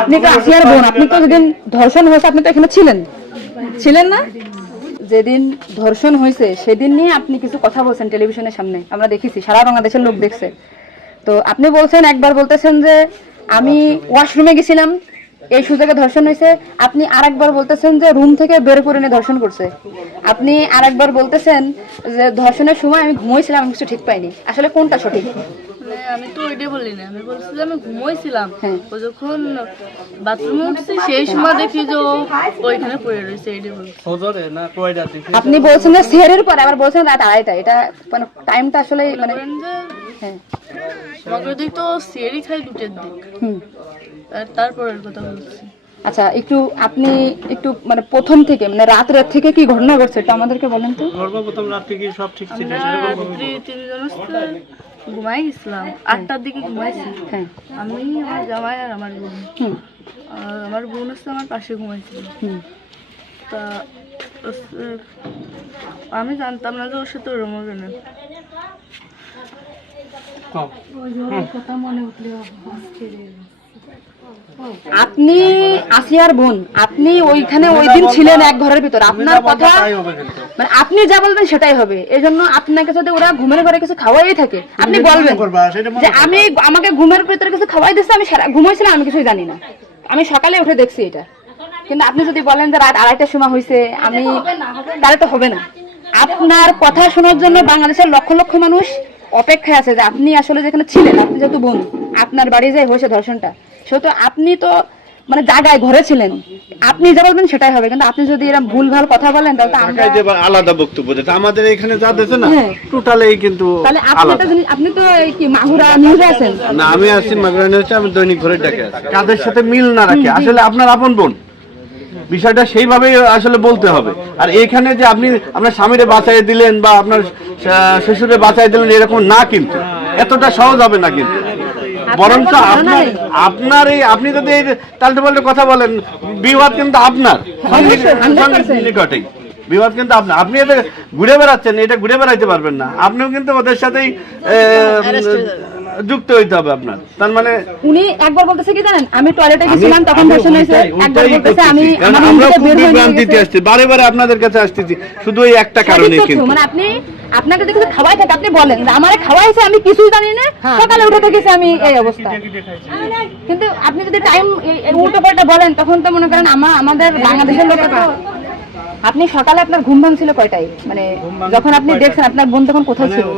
আপনি তো আসিয়ার বোন, আপনি তো যেদিন ধর্ষণ হয়েছে আপনি তো এখানে ছিলেন না? যেদিন ধর্ষণ হয়েছে সেদিন নিয়ে আপনি কিছু কথা বলছেন টেলিভিশনের সামনে, আমরা দেখেছি, সারা বাংলাদেশের লোক দেখছে। তো আপনি বলছেন, একবার বলতেছেন যে আমি ওয়াশরুমে গেছিলাম এই সুযোগে ধর্ষণ হয়েছে, আপনি আরেকবার বলতেছেন যে রুম থেকে বের করে নিয়ে ধর্ষণ করছে, আপনি আরেকবার বলতেছেন যে ধর্ষণের সময় আমি ঘুমোইছিলাম, আমি কিছু ঠিক পাইনি। আসলে কোনটা সঠিক? আমি তো ওইটাই বলি না, আমি বলছি যে আমি ঘুমোইছিলাম, ও যখন বাথরুমে উঠছি সেই সময় দেখি যে ওইখানে পড়ে রয়েছে, এইটাই বলছি। আপনি বলছেন যে সেহরের পরে, আবার বলছেন রাত 2:30, এটা মানে টাইমটা আসলে মানে হ্যাঁ মগর দিক তো সেরি খাই 2টার দিক, তারপরের কথা বলছি। আচ্ছা, আপনি একটু মানে প্রথম থেকে মানে রাত থেকে কি ঘটনা ঘটছে এটা আমাদেরকে বলেন তো। সর্বপ্রথম রাত থেকে সব ঠিক ছিল, রাত্রি 3 জন ঘুমাই গেছিলাম, 8টার দিকে ঘুমাইছি। হ্যাঁ, আমি, আমার জামাই আর আমার বোন। আমার বোন হচ্ছে আমার পাশে ঘুমাইছিল। তা আমি জানতাম না যে ওর সাথে ওরম হবে না। আপনি আসিয়ার বোন, আপনি ওইখানে ওই দিন ছিলেন এক ঘরের ভিতর, আপনার কথা মানে আপনি যা বলবেন সেটাই হবে। এই জন্য আপনাকে যদি ওরা ঘুমের ঘরে কিছু খাওয়াই থাকে আপনি বলবেন যে আমাকে ঘুমের ভিতরে কিছু খাওয়াই দিচ্ছে, আমি ঘুমাইছিলাম, আমি কিছুই জানি না, আমি সকালে উঠে দেখছি এটা। কিন্তু আপনি যদি বলেন যে রাত 2:30টার সময় হয়েছে, আমি তাহলে তো হবে না। আপনার কথা শোনার জন্য বাংলাদেশের লক্ষ লক্ষ মানুষ অপেক্ষায় আছে যে আপনি আসলে যেখানে ছিলেন, আপনি যেহেতু বোন, আপনার বাড়ি যাই হয়েছে ধর্ষণটা, সেহেতু আপনি তো মানে জায়গায় ঘরে ছিলেন, আপনি যা বলবেন সেটাই হবে। কিন্তু আপনি যদি এরকম ভুলভাল কথা বলেন তাহলে আমরা আলাদা বক্তব্য দিতে, আমাদের এখানে যা দিতে না টোটালি কিন্তু তাহলে আপনি তো কি মাগুরা নিউজে আছেন না? আমি আছি মাগুরা নিউজে, আমি দৈনিক ঘরের ডাকে আছি। কাদের সাথে মিল না রাখে, আসলে আপনার আপন বোন, বিষয়টা সেইভাবেই আসলে বলতে হবে। আর এখানে যে আপনি আপনার স্বামীরে বাঁচাই দিলেন বা আপনার শ্বশুরে বাঁচাই দিলেন এরকম না, কিন্তু এতটা সহজ হবে না। কিন্তু বরঞ্চ আপনার এই আপনি যদি তাল্টে পাল্টে কথা বলেন, বিবাদ কিন্তু আপনার নিকটেই, বিবাদ কিন্তু আপনার। আপনি এটা ঘুরে বেড়াচ্ছেন, এটা ঘুরে বেড়াইতে পারবেন না, আপনিও কিন্তু ওদের সাথেই যুক্ত হইতে হবে আপনার। তার মানে উনি একবার বলতেছে কি জানেন, আমি টয়লেটে গেছিলাম তখন ধর্ষণ হয়েছে, একবার বলতেছে আমি আমার আমরা রুম থেকে খুব বের হয়ে বিভ্রান্তিতে আসছি, বারে বারে আপনাদের কাছে আসতেছি শুধু এই একটা কারণে। কিন্তু মানে আপনাকে যদি কিছু খাওয়াই থাকে আপনি বলেন যে আমারে খাওয়াইছে, আমি কিছুই জানি না, সকালে উঠে দেখেছি আমি এই অবস্থা। কিন্তু আপনি যদি টাইম উল্টো পাল্টা বলেন তখন তো মনে করেন আমাদের বাংলাদেশের লোক তো। আপনি সকালে আপনার ঘুম ভাঙছিল কয়টায়, মানে যখন আপনি দেখছেন আপনার বোন তখন কোথায় ছিল?